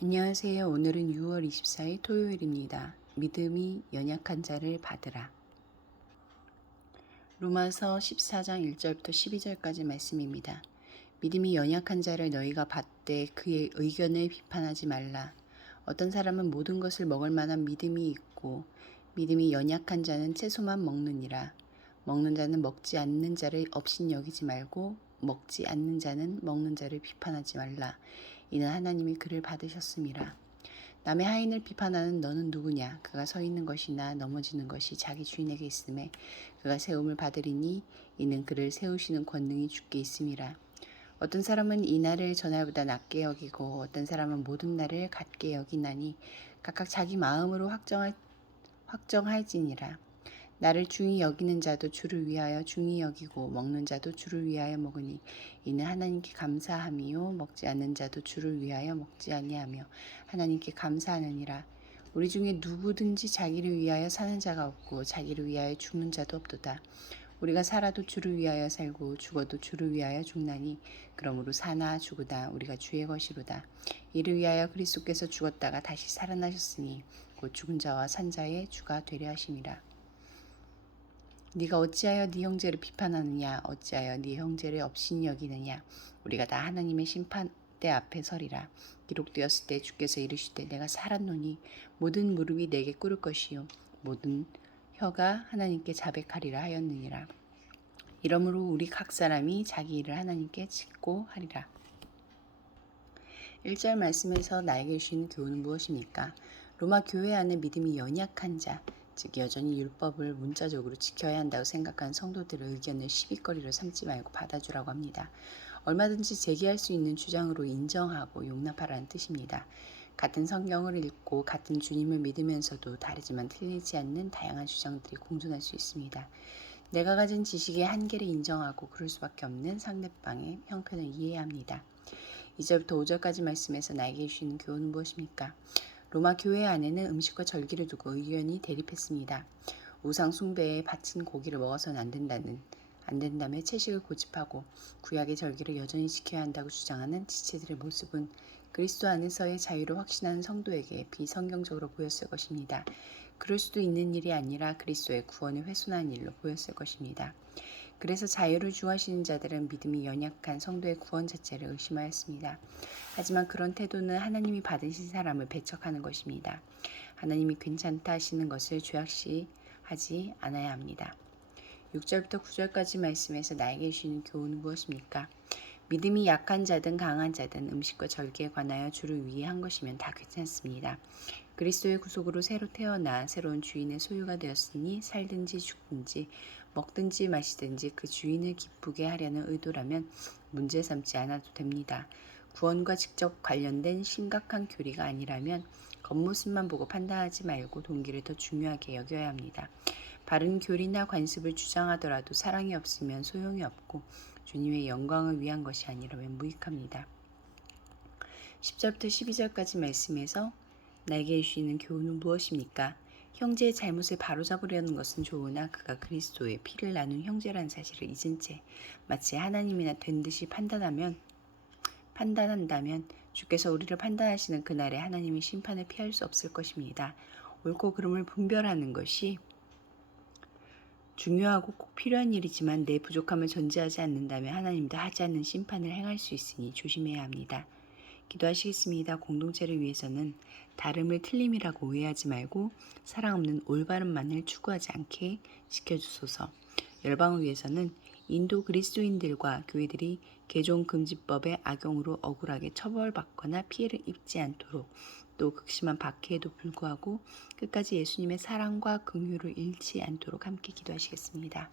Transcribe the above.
안녕하세요. 오늘은 6월 24일 토요일입니다. 믿음이 연약한 자를 받으라. 로마서 14장 1절부터 12절까지 말씀입니다. 믿음이 연약한 자를 너희가 받되 그의 의견을 비판하지 말라. 어떤 사람은 모든 것을 먹을 만한 믿음이 있고 믿음이 연약한 자는 채소만 먹느니라. 먹는 자는 먹지 않는 자를 업신여기지 말고 먹지 않는 자는 먹는 자를 비판하지 말라. 이는 하나님이 그를 받으셨음이라. 남의 하인을 비판하는 너는 누구냐? 그가 서 있는 것이나 넘어지는 것이 자기 주인에게 있음에 그가 세움을 받으리니 이는 그를 세우시는 권능이 주께 있음이라. 어떤 사람은 이 날을 전날보다 낮게 여기고 어떤 사람은 모든 날을 같게 여기나니 각각 자기 마음으로 확정할지니라. 나를 중히 여기는 자도 주를 위하여 중히 여기고 먹는 자도 주를 위하여 먹으니 이는 하나님께 감사함이요 먹지 않는 자도 주를 위하여 먹지 아니하며 하나님께 감사하느니라. 우리 중에 누구든지 자기를 위하여 사는 자가 없고 자기를 위하여 죽는 자도 없도다. 우리가 살아도 주를 위하여 살고 죽어도 주를 위하여 죽나니 그러므로 사나 죽으다 우리가 주의 것이로다. 이를 위하여 그리스도께서 죽었다가 다시 살아나셨으니 곧 죽은 자와 산 자의 주가 되려 하심이라. 네가 어찌하여 네 형제를 비판하느냐? 어찌하여 네 형제를 업신이 여기느냐? 우리가 다 하나님의 심판대 앞에 서리라. 기록되었을 때 주께서 이르시되 내가 살았노니 모든 무릎이 내게 꿇을 것이요 모든 혀가 하나님께 자백하리라 하였느니라. 이러므로 우리 각 사람이 자기 일을 하나님께 짓고 하리라. 1절 말씀에서 나에게 주시는 교훈은 무엇입니까? 로마 교회 안에 믿음이 연약한 자, 즉 여전히 율법을 문자적으로 지켜야 한다고 생각하는 성도들의 의견을 시비거리로 삼지 말고 받아주라고 합니다. 얼마든지 제기할 수 있는 주장으로 인정하고 용납하라는 뜻입니다. 같은 성경을 읽고 같은 주님을 믿으면서도 다르지만 틀리지 않는 다양한 주장들이 공존할 수 있습니다. 내가 가진 지식의 한계를 인정하고 그럴 수밖에 없는 상대방의 형편을 이해해야 합니다. 2절부터 5절까지 말씀에서 나에게 주시는 교훈은 무엇입니까? 로마 교회 안에는 음식과 절기를 두고 의견이 대립했습니다. 우상 숭배에 바친 고기를 먹어서는 안 된다며 채식을 고집하고 구약의 절기를 여전히 지켜야 한다고 주장하는 지체들의 모습은 그리스도 안에서의 자유를 확신하는 성도에게 비성경적으로 보였을 것입니다. 그럴 수도 있는 일이 아니라 그리스도의 구원을 훼손하는 일로 보였을 것입니다. 그래서 자유를 주하시는 자들은 믿음이 연약한 성도의 구원 자체를 의심하였습니다. 하지만 그런 태도는 하나님이 받으신 사람을 배척하는 것입니다. 하나님이 괜찮다 하시는 것을 죄악시하지 않아야 합니다. 6절부터 9절까지 말씀에서 나에게 주시는 교훈은 무엇입니까? 믿음이 약한 자든 강한 자든 음식과 절기에 관하여 주를 위해 한 것이면 다 괜찮습니다. 그리스도의 구속으로 새로 태어나 새로운 주인의 소유가 되었으니 살든지 죽든지 먹든지 마시든지 그 주인을 기쁘게 하려는 의도라면 문제 삼지 않아도 됩니다. 구원과 직접 관련된 심각한 교리가 아니라면 겉모습만 보고 판단하지 말고 동기를 더 중요하게 여겨야 합니다. 바른 교리나 관습을 주장하더라도 사랑이 없으면 소용이 없고 주님의 영광을 위한 것이 아니라면 무익합니다. 10절부터 12절까지 말씀에서 나에게 주시는 교훈은 무엇입니까? 형제의 잘못을 바로잡으려는 것은 좋으나 그가 그리스도의 피를 나눈 형제라는 사실을 잊은 채 마치 하나님이나 된 듯이 판단한다면 주께서 우리를 판단하시는 그날에 하나님의 심판을 피할 수 없을 것입니다. 옳고 그름을 분별하는 것이 중요하고 꼭 필요한 일이지만 내 부족함을 전제하지 않는다면 하나님도 하지 않는 심판을 행할 수 있으니 조심해야 합니다. 기도하시겠습니다. 공동체를 위해서는 다름을 틀림이라고 오해하지 말고 사랑 없는 올바름만을 추구하지 않게 지켜주소서. 열방을 위해서는 인도 그리스도인들과 교회들이 개종금지법의 악용으로 억울하게 처벌받거나 피해를 입지 않도록 또 극심한 박해에도 불구하고 끝까지 예수님의 사랑과 긍휼을 잃지 않도록 함께 기도하시겠습니다.